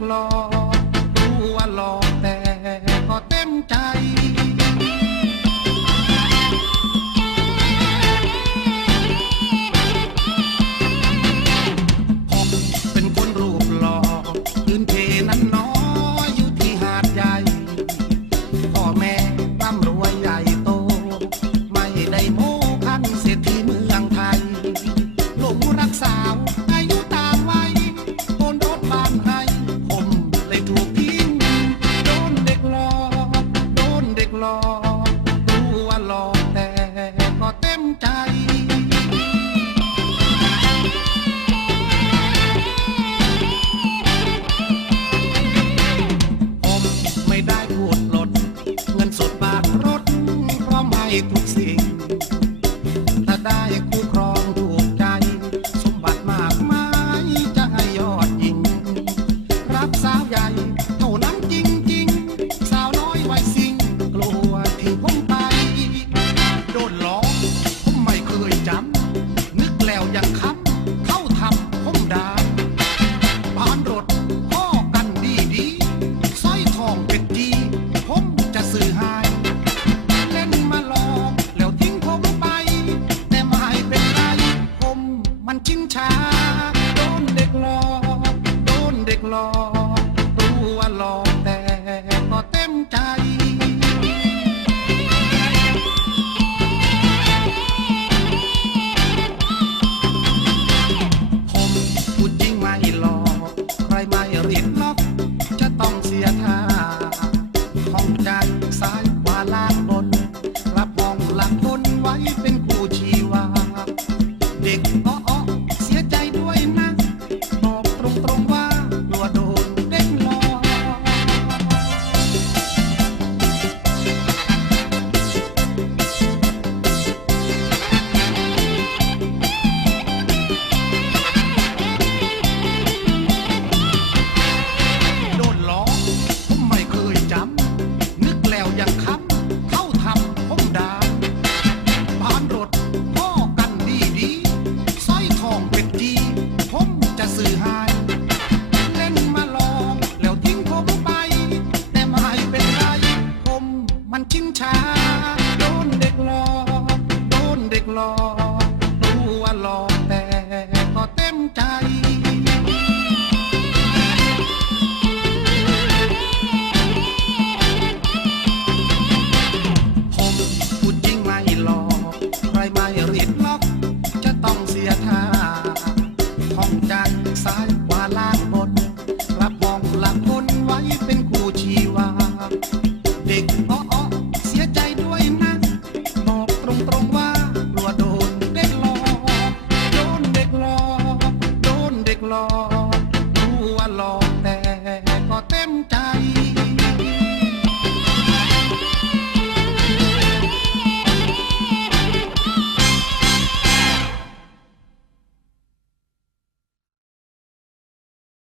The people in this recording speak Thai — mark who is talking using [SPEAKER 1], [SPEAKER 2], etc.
[SPEAKER 1] long ถ้าได้คู่ครองถูกใจ สมบัติมากมายจะให้ยอดยิง รับสาวใหญ่เท่าน้นจริงจริงสาวน้อยวัยสิงกลัวทิ้ผมไปโดนหลอก หลอกรู้ว่าลอกแต่ก็เต็มใจผมพูดจริงไม่หลอกใครไม่รีย